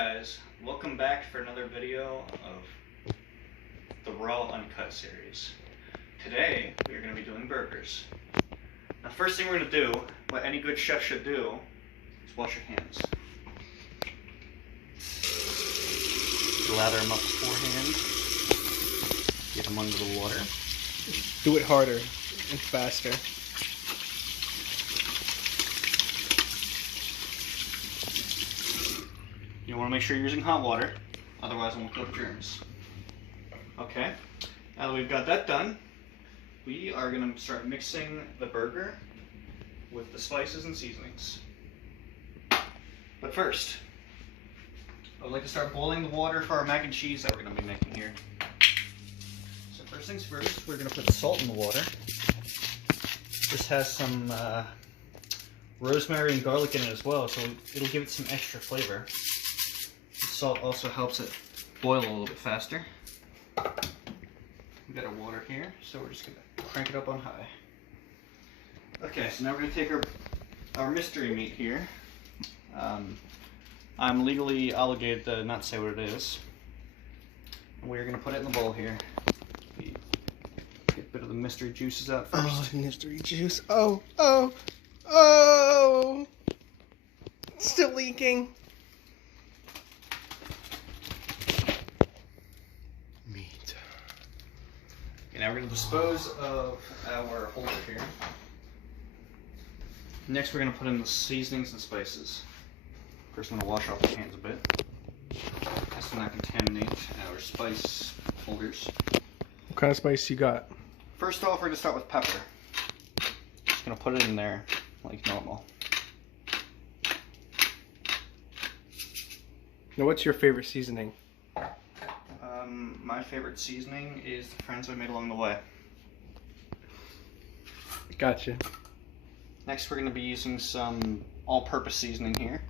Guys, welcome back for another video of the Raw Uncut series. Today we are going to be doing burgers. Now, first thing we're going to do, what any good chef should do, is wash your hands. Lather them up beforehand. Get them under the water. Do it harder and faster. You want to make sure you're using hot water, otherwise it won't kill the germs. Okay, now that we've got that done, we are going to start mixing the burger with the spices and seasonings. But first, I would like to start boiling the water for our mac and cheese that we're going to be making here. So first things first, we're going to put salt in the water. This has some rosemary and garlic in it as well, so it'll give it some extra flavor. Salt also helps it boil a little bit faster. We've got our water here, so we're just going to crank it up on high. Okay, so now we're going to take our mystery meat here. I'm legally obligated to not say what it is. We're going to put it in the bowl here. Get a bit of the mystery juices out first. Oh, mystery juice. Oh! It's still leaking. Meat. Okay, now we're going to dispose of our holder here. Next we're going to put in the seasonings and spices. First I'm going to wash off the hands a bit. That's to not contaminate our spice holders. What kind of spice you got? First off, we're going to start with pepper. Just going to put it in there like normal. Now, what's your favorite seasoning? My favorite seasoning is the friends I made along the way. Gotcha. Next we're going to be using some all-purpose seasoning here.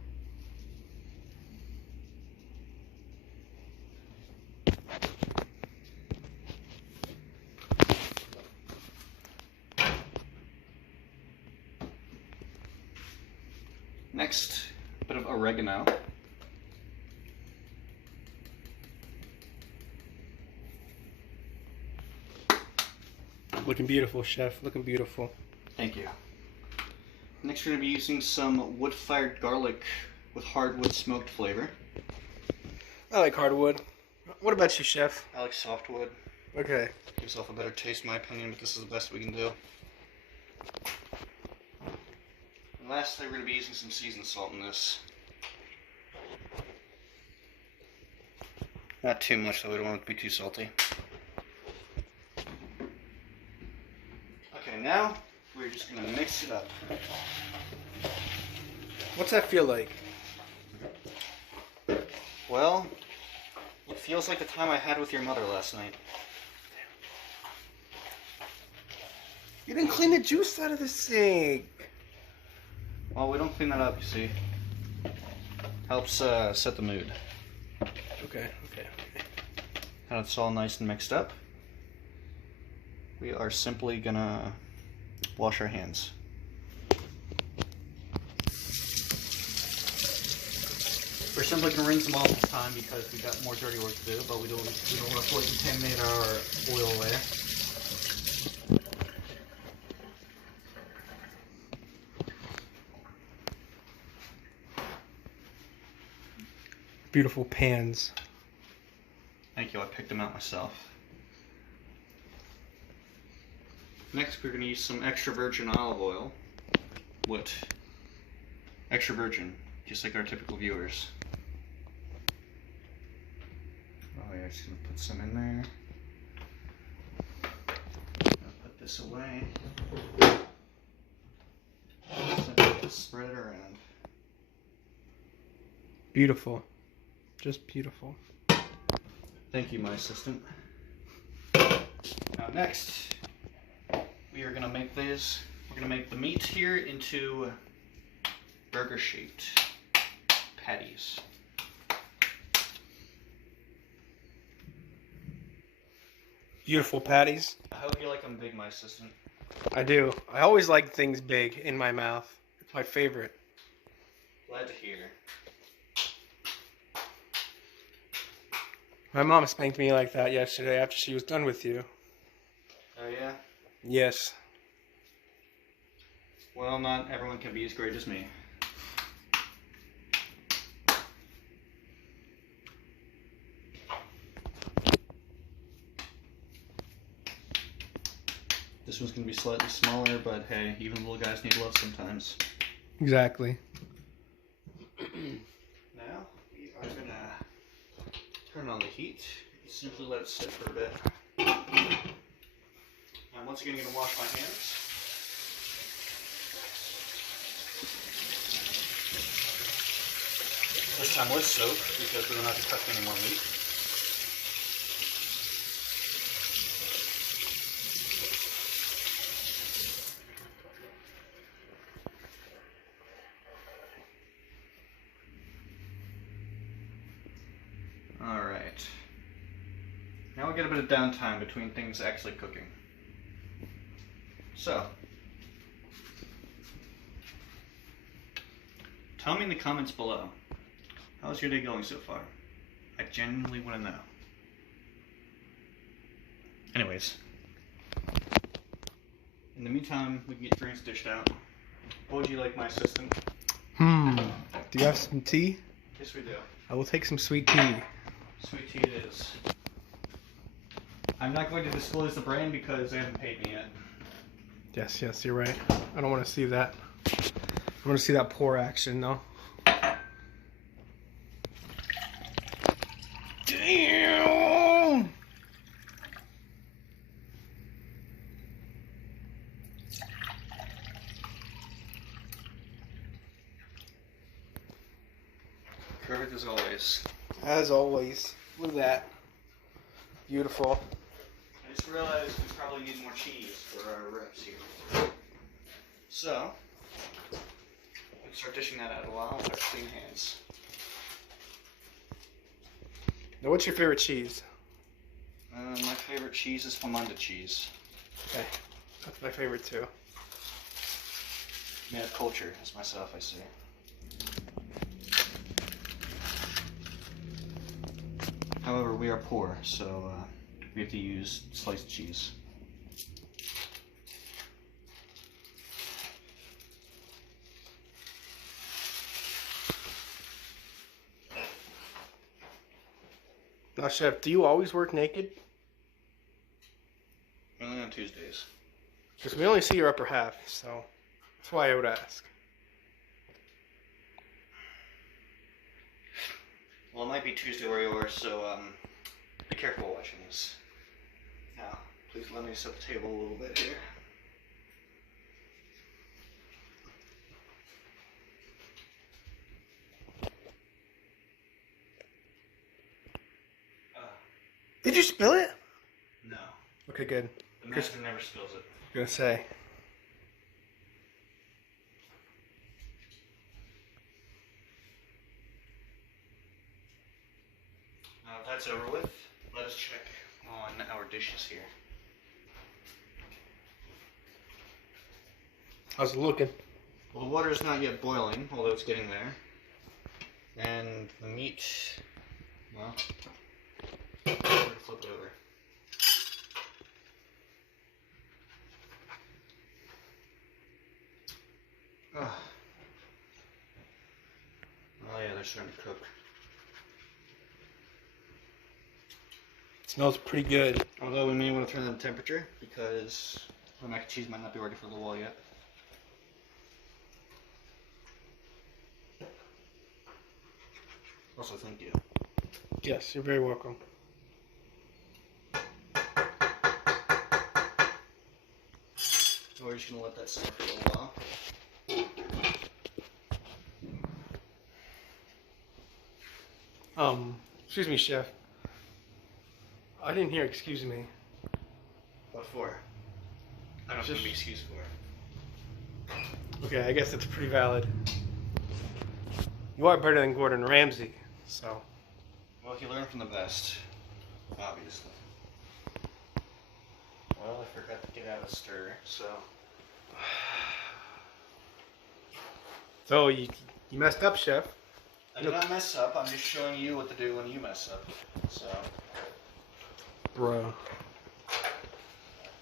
Next, a bit of oregano. Looking beautiful, chef. Looking beautiful. Thank you. Next we're going to be using some wood-fired garlic with hardwood smoked flavor. I like hardwood. What about you, chef? I like softwood. Okay. Give yourself a better taste in my opinion, but this is the best we can do. And lastly, we're going to be using some seasoned salt in this. Not too much, though. We don't want it to be too salty. Okay, now we're just going to mix it up. What's that feel like? Well, it feels like the time I had with your mother last night. You didn't clean the juice out of the sink. Well, we don't clean that up, you see. Helps set the mood. Okay. Now it's all nice and mixed up. We are simply gonna wash our hands. We're simply gonna rinse them all this time because we got more dirty work to do, but we don't want to fully contaminate our oil layer. Beautiful pans. Thank you, I picked them out myself. Next, we're going to use some extra virgin olive oil. What? Extra virgin, just like our typical viewers. Oh yeah, just going to put some in there. I'll put this away. Simply just spread it around. Beautiful. Just beautiful. Thank you, my assistant. Now next, we are going to make this, we're going to make the meat here into burger-shaped patties. Beautiful patties. I hope you like them big, my assistant. I do. I always like things big in my mouth. It's my favorite. Glad to hear. My mom spanked me like that yesterday after she was done with you. Oh, yeah? Yes. Well, not everyone can be as great as me. This one's going to be slightly smaller, but hey, even little guys need love sometimes. Exactly. Now, we are going to turn on the heat and simply let it sit for a bit. I'm once again going to wash my hands. This time with soap, because we don't have to touch any more meat. Alright. Now we get a bit of downtime between things actually cooking. So, tell me in the comments below, how's your day going so far? I genuinely want to know. Anyways, in the meantime, we can get drinks dished out. What would you like, my assistant? Do you have some tea? Yes, we do. I will take some sweet tea. Sweet tea it is. I'm not going to disclose the brand because they haven't paid me yet. Yes, you're right. I don't want to see that. I want to see that pour action, though. Damn! Perfect as always. As always. Look at that. Beautiful. I just realized we probably need more cheese for our ribs here. So, let's start dishing that out a while with our clean hands. Now, what's your favorite cheese? My favorite cheese is Flamanda cheese. Okay. That's my favorite, too. Man of culture, as myself, I say. However, we are poor, so we have to use sliced cheese. Now, Chef, do you always work naked? Only on Tuesdays. Because we only see your upper half, so that's why I would ask. Well, it might be Tuesday where you are, so be careful watching this. Now, please let me set the table a little bit here. Did you spill it? No. Okay, good. The master never spills it. I'm gonna say. Now that that's over with, let us check on our dishes here. How's it looking? Well, the water is not yet boiling, although it's getting there. And the meat, well, flip it over. Oh. Oh yeah, they're starting to cook. It smells pretty good. Although we may want to turn down the temperature because the mac and cheese might not be ready for the wall yet. Also, thank you. Yes, you're very welcome. So we're just going to let that sit for a little while. Excuse me, Chef. I didn't hear excuse me. What for? I don't have to be excused for. Okay, I guess that's pretty valid. You are better than Gordon Ramsay, so. Well, you learn from the best, obviously. Well, I forgot to get out of stir, so. So, you messed up, Chef. I did not mess up. I'm just showing you what to do when you mess up. So. Bro.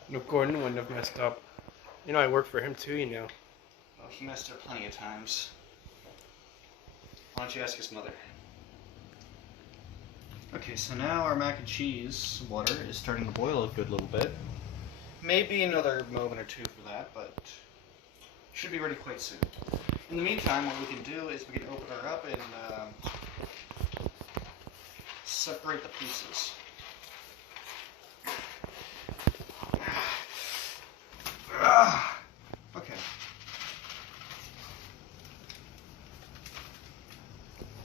No, Gordon wouldn't have messed up. You know, I work for him too, you know. Well, he messed up plenty of times. Why don't you ask his mother? Okay, so now our mac and cheese water is starting to boil a good little bit. Maybe another moment or two for that, but should be ready quite soon. In the meantime, what we can do is we can open her up and separate the pieces. Okay.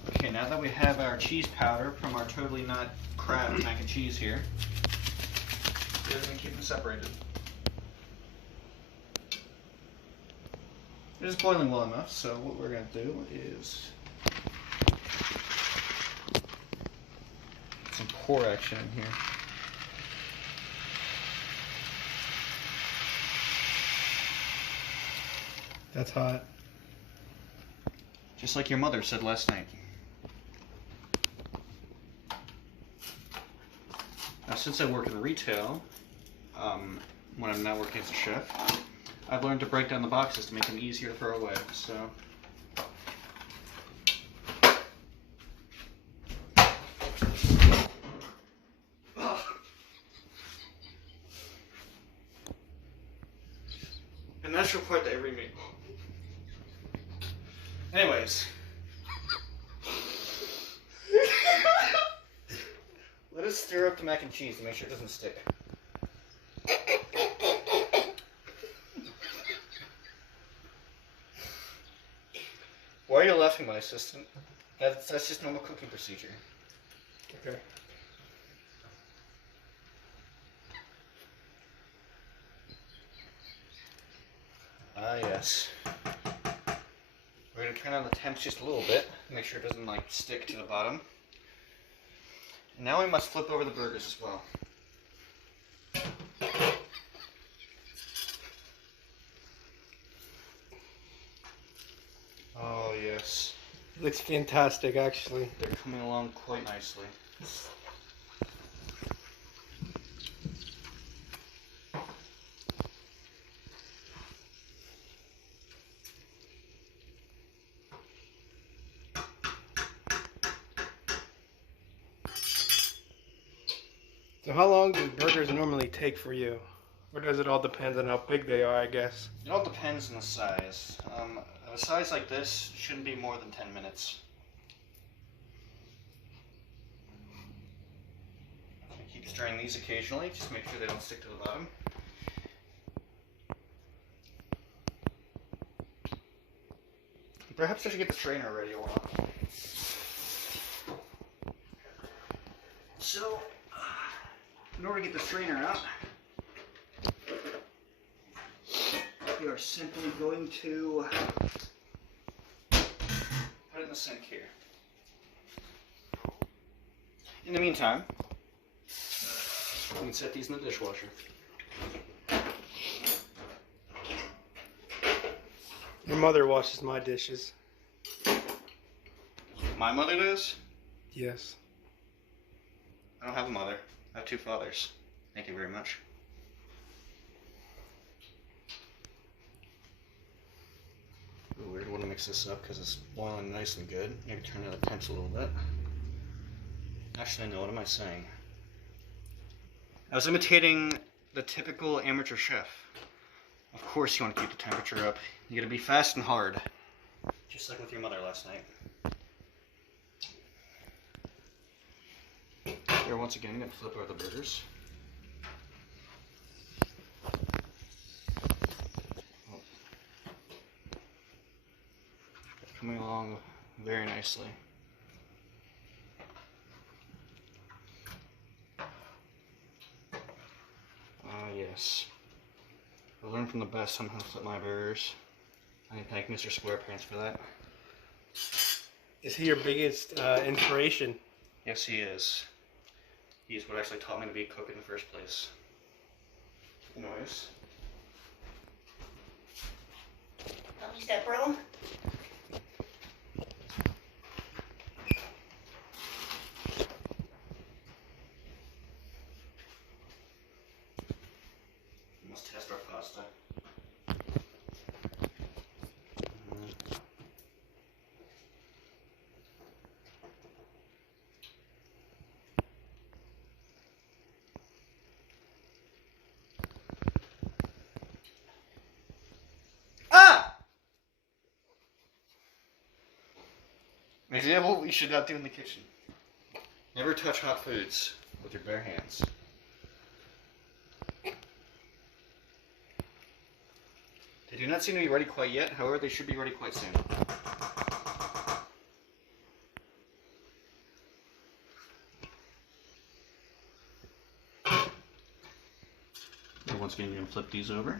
Okay, now that we have our cheese powder from our totally not crap mac and cheese here, we're going to keep them separated. It is boiling well enough, so what we're going to do is some pour action in here. That's hot. Just like your mother said last night. Now, since I work in retail, when I'm not working as a chef, I've learned to break down the boxes to make them easier to throw away. So, a natural part to every meal. Anyways, let us stir up the mac and cheese to make sure it doesn't stick. Why are you laughing, my assistant? That's just normal cooking procedure. Okay. Ah, yes. We're going to turn on the temps just a little bit, make sure it doesn't like stick to the bottom. And now we must flip over the burgers as well. Oh, yes. Looks fantastic, actually. They're coming along quite nicely. So how long do burgers normally take for you? Or does it all depend on how big they are, I guess? It all depends on the size. A size like this shouldn't be more than 10 minutes. Keep stirring these occasionally, just make sure they don't stick to the bottom. Perhaps I should get the strainer ready a while. So, in order to get the strainer out, we are simply going to put it in the sink here. In the meantime, we can set these in the dishwasher. Your mother washes my dishes. My mother does? Yes. I don't have a mother. I have two fathers. Thank you very much. Ooh, weird, want to mix this up because it's boiling nice and good. Maybe turn down the temps a little bit. Actually, no, what am I saying? I was imitating the typical amateur chef. Of course you want to keep the temperature up. You gotta be fast and hard. Just like with your mother last night. Here, once again, I'm gonna flip over the burgers. Oh. Coming along very nicely. Ah, yes. I learned from the best on how to flip my burgers. I can thank Mr. SquarePants for that. Is he your biggest inspiration? Yes, he is. He's what actually taught me to be a cook in the first place. Anyways. Don't you step, bro? Example what you should not do in the kitchen. Never touch hot foods with your bare hands. They do not seem to be ready quite yet, however they should be ready quite soon. And once again, you're going to flip these over.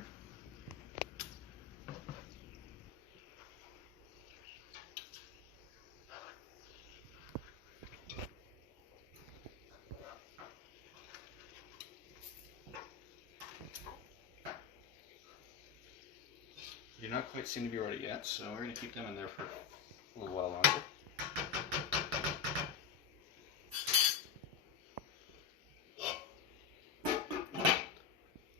They do not quite seem to be ready yet, so we're going to keep them in there for a little while longer.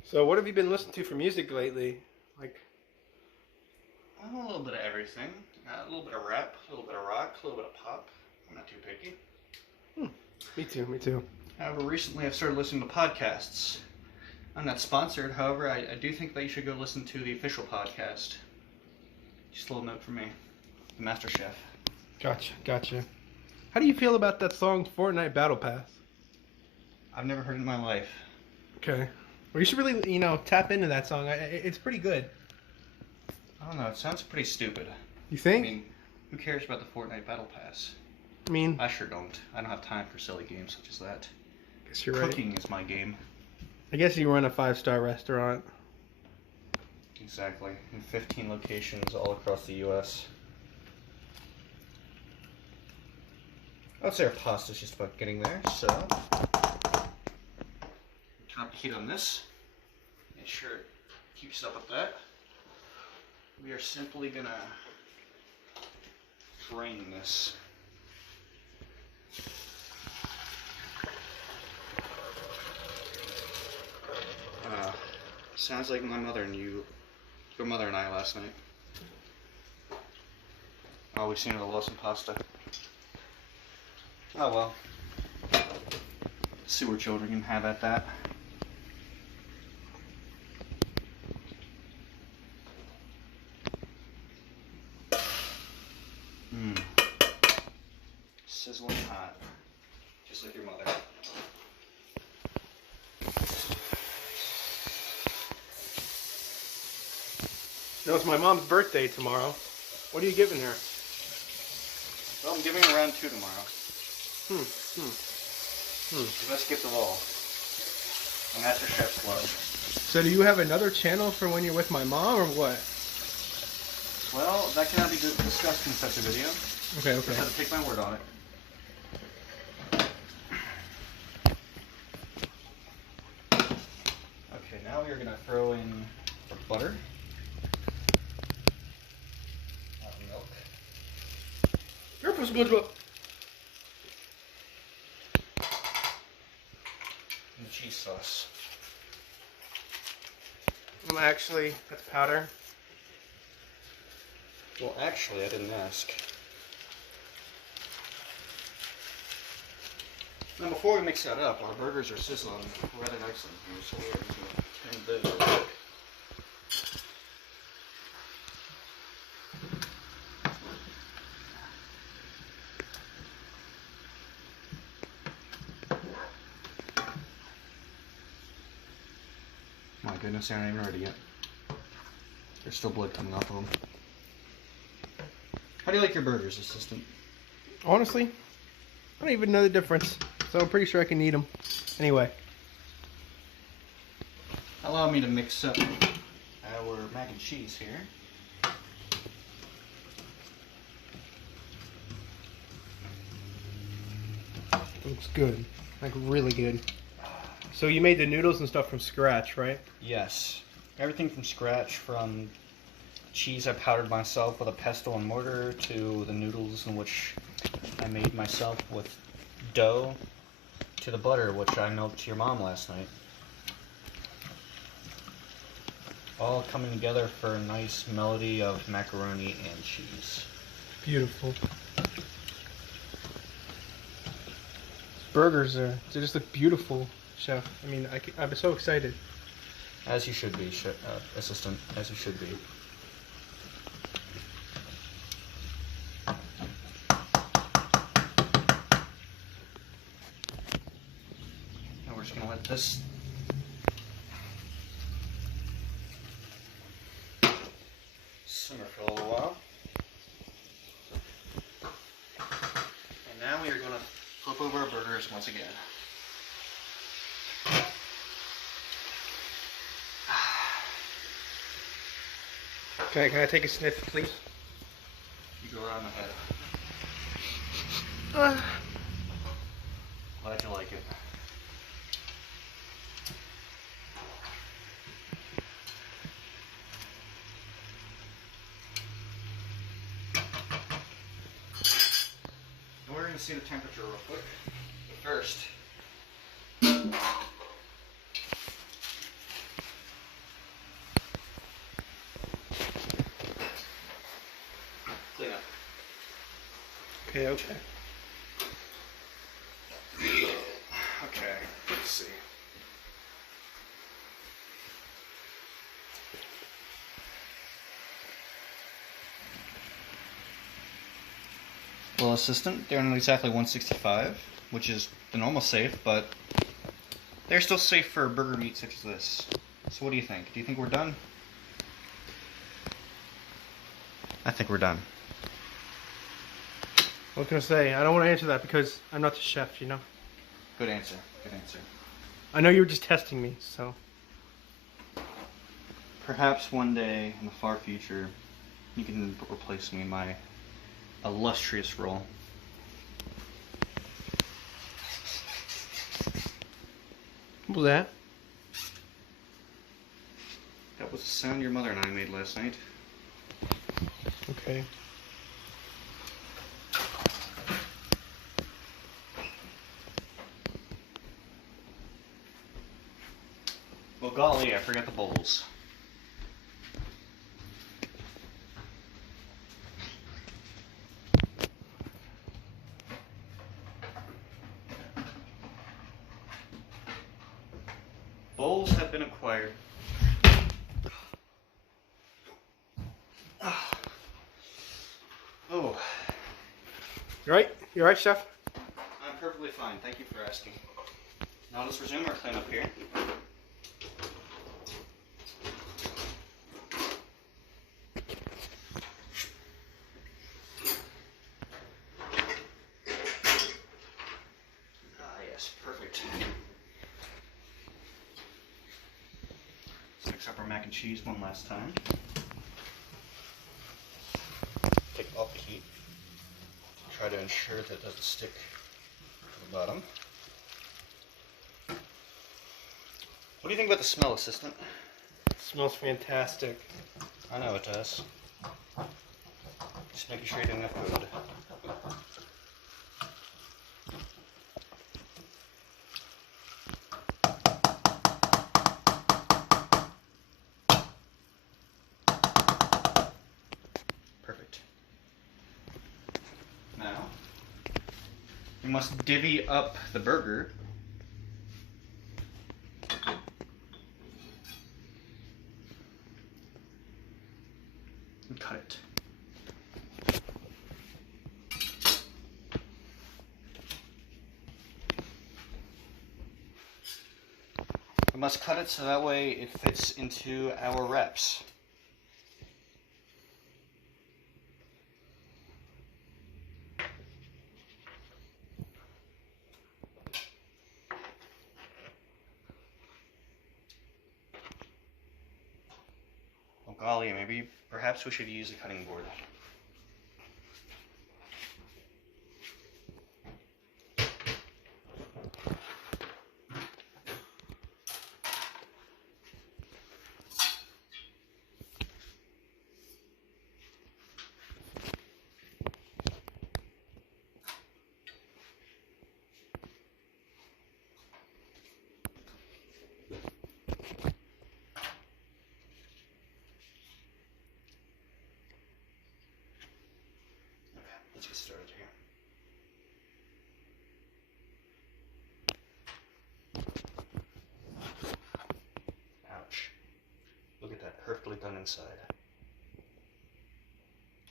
So what have you been listening to for music lately? Like, A little bit of everything. A little bit of rap, a little bit of rock, a little bit of pop. I'm not too picky. me too, me too. However, recently I've started listening to podcasts. I'm not sponsored, however, I do think that you should go listen to the official podcast. Just a little note from me, the Master Chef. Gotcha. How do you feel about that song, Fortnite Battle Pass? I've never heard it in my life. Okay. Well, you should really, tap into that song. It's pretty good. I don't know, it sounds pretty stupid. You I think? mean, who cares about the Fortnite Battle Pass? I mean, I sure don't. I don't have time for silly games such as that. guess you're right. Cooking is my game. I guess you run a 5-star restaurant. Exactly. In 15 locations all across the U.S. I would say our pasta's just about getting there, so turn up the heat on this. Make sure it keeps up with that. We are simply gonna drain this. Sounds like my mother and your mother and I last night. Oh, we seem to love some pasta. Oh well. Sewer children can have at that. Sizzling hot. Just like your mother. No, it's my mom's birthday tomorrow. What are you giving her? Well, I'm giving her round 2 tomorrow. The best gift of all. A Master Chef's love. So do you have another channel for when you're with my mom, or what? Well, that cannot be discussed in such a video. Okay. I have to take my word on it. Okay, now we are going to throw in the butter. Milk. Careful, SpongeBob. And cheese sauce. Actually, that's powder. Well, actually, I didn't ask. Now, before we mix that up, our burgers are sizzling rather nicely here, so we're going to turn those over. My goodness, they aren't even ready yet. There's still blood coming off of them. How do you like your burgers, assistant? Honestly, I don't even know the difference, so I'm pretty sure I can eat them. Anyway. Allow me to mix up our mac and cheese here. Looks good. Like, really good. So you made the noodles and stuff from scratch, right? Yes. Everything from scratch, from cheese I powdered myself with a pestle and mortar to the noodles in which I made myself with dough to the butter which I milked your mom last night. All coming together for a nice melody of macaroni and cheese. Beautiful. Burgers they just look beautiful, Chef. I mean, I'm so excited. As you should be, assistant, as you should be. let this simmer for a little while. And now we are going to flip over our burgers once again. Okay, can I take a sniff, please? You go around the head. Uh, Glad you like it. And we're going to see the temperature real quick. But first, clean up. okay, okay. Okay, let's see. Well, assistant, they're not exactly 165, which is the normal safe, but they're still safe for burger meat such as this. So what do you think? Do you think we're done? I think we're done. I was gonna say, I don't want to answer that because I'm not the chef, you know? Good answer. Good answer. I know you were just testing me, so. Perhaps one day in the far future, you can replace me in my illustrious role. What was that? That was the sound your mother and I made last night. Okay. Well, golly, I forgot the bowls. Bowls have been acquired. Oh, You right? You right, chef? I'm perfectly fine. Thank you for asking. Now let's resume our cleanup here. Ah, yes, perfect. Let's mix up our mac and cheese one last time. Take off the heat. Try to ensure that it doesn't stick to the bottom. What do you think about the smell, assistant? It smells fantastic. I know it does. Just making sure you're doing enough food. Perfect. Now, you must divvy up the burger. And cut it. We must cut it so that way it fits into our wraps. Oh golly, maybe perhaps we should use a cutting board. Let's get started here. Ouch. Look at that, perfectly done inside.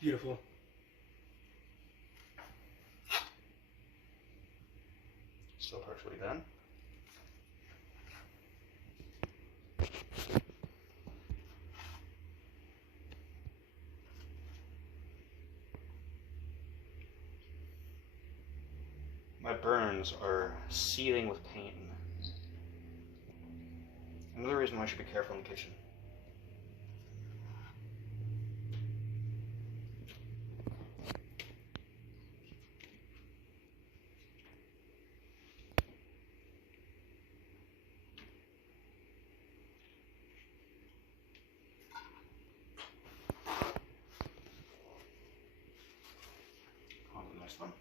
Beautiful. Still partially done. My burns are seething with pain. Another reason why I should be careful in the kitchen. On to the next one.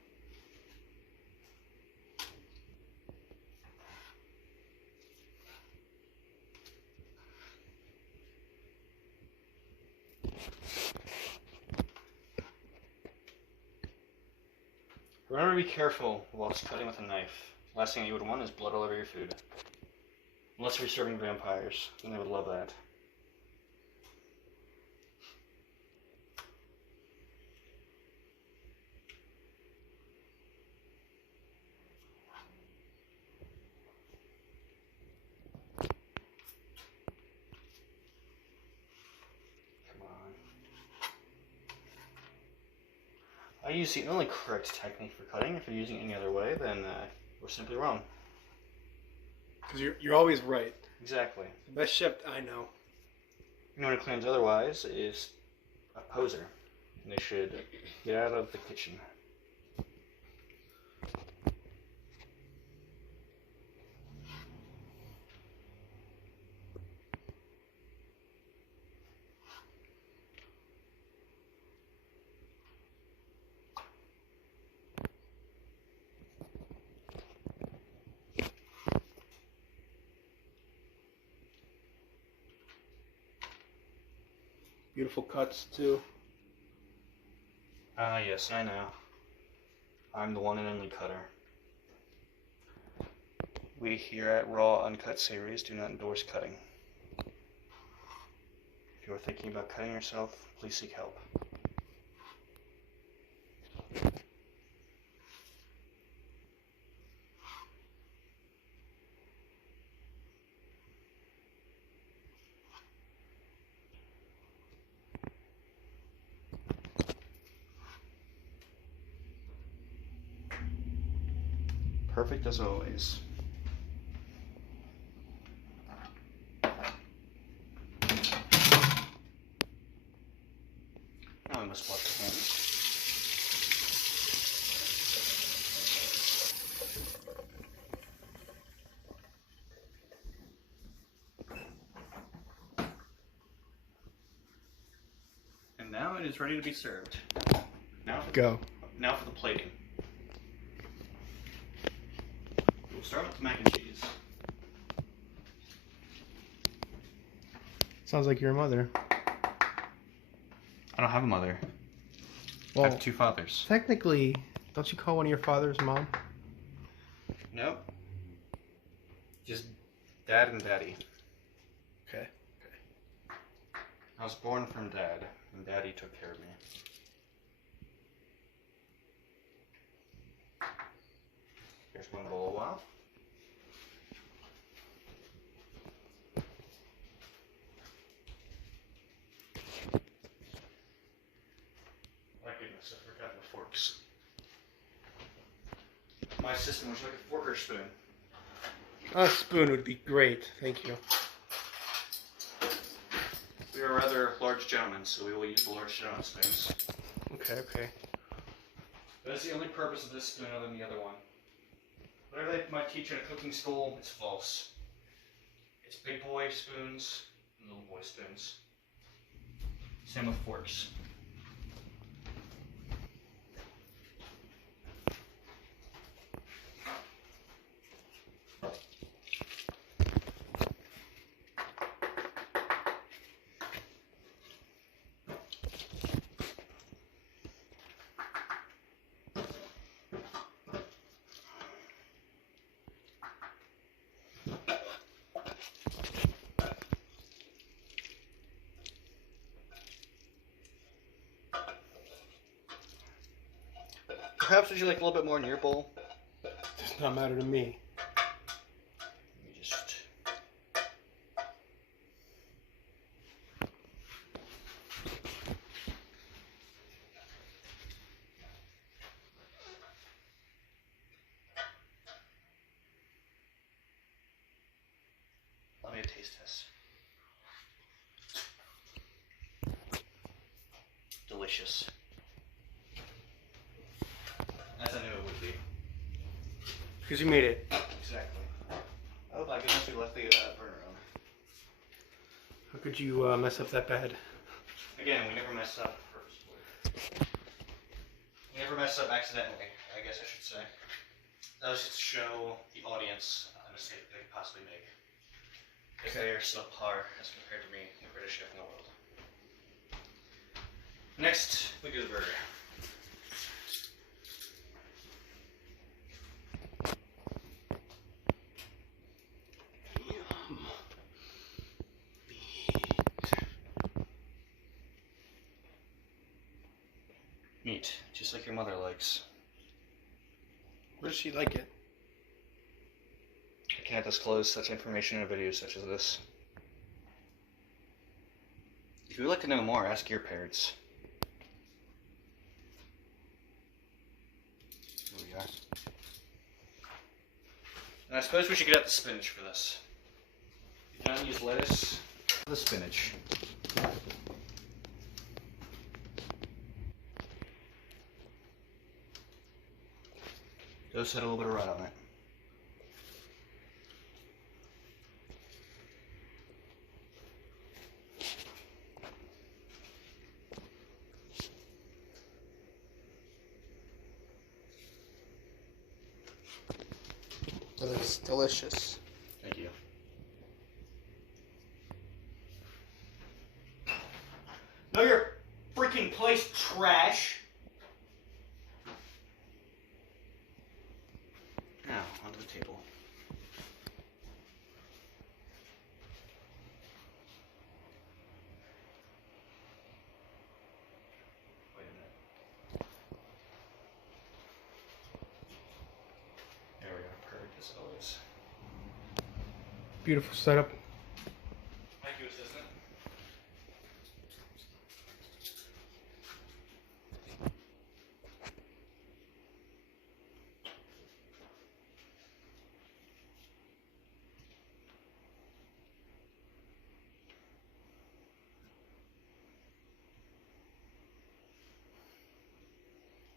Remember to be careful whilst cutting with a knife. Last thing you would want is blood all over your food. Unless you're serving vampires, then they would love that. Come on. I use the only correct technique for cutting. If you're using any other way, then we're simply wrong. Because you're always right. Exactly. The best chef I know. Anyone who claims otherwise is a poser. And they should get out of the kitchen. Beautiful cuts too. Ah, yes, I know. I'm the one and only cutter. We here at Raw Uncut series do not endorse cutting. If you are thinking about cutting yourself, please seek help. Perfect as always. Now we must wash the hands. And now it is ready to be served. Now for the plating. We'll start with the mac and cheese. Sounds like your mother. I don't have a mother. Well, I have two fathers. technically, don't you call one of your fathers mom? Nope. Just dad and daddy. Okay. I was born from dad, and daddy took care of me. Here's one bowl of wow. My goodness, I forgot the forks. My assistant, would you like a fork or spoon? A spoon would be great, thank you. We are rather large gentlemen, so we will use the large gentleman spoons. Okay. That's the only purpose of this spoon other than the other one. Whatever they might teach in a cooking school, it's false. It's big boy spoons and little boy spoons. Same with forks. Perhaps would you like a little bit more in your bowl? Does not matter to me. Let me just... taste test. Delicious. As I knew it would be. Because you made it. Exactly. Oh my goodness, we left the burner on. How could you mess up that bad? Again, we never mess up purposefully. We never mess up accidentally, I guess I should say. That was just to show the audience a mistake they could possibly make. Because they are subpar as compared to me, the greatest chef in the world. Next, we do the burger. Meat, just like your mother likes. Where does she like it? I can't disclose such information in a video such as this. If you would like to know more, ask your parents. Here we are. And I suppose we should get out the spinach for this. You don't use lettuce, the spinach. Those had a little bit of rot on it. That is delicious. Thank you. Know your freaking place, trash! Now, onto the table. Wait a minute. There we are, perfect as always. Beautiful setup. Thank you, assistant.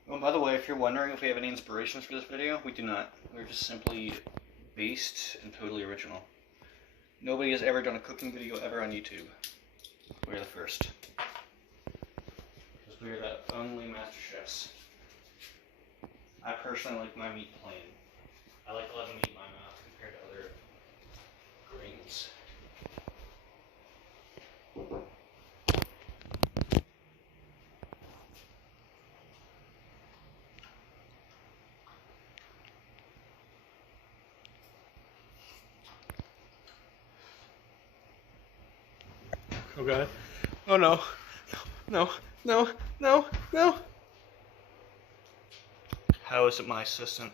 Oh, by the way, if you're wondering if we have any inspirations for this video, we do not. We're just simply based and totally original. Nobody has ever done a cooking video ever on YouTube. We're the first. Because we're the only master chefs. I personally like my meat plain. I like a lot of meat in my mouth compared to other grains. Oh god. Oh no. No. No. No. No. How is it my assistant?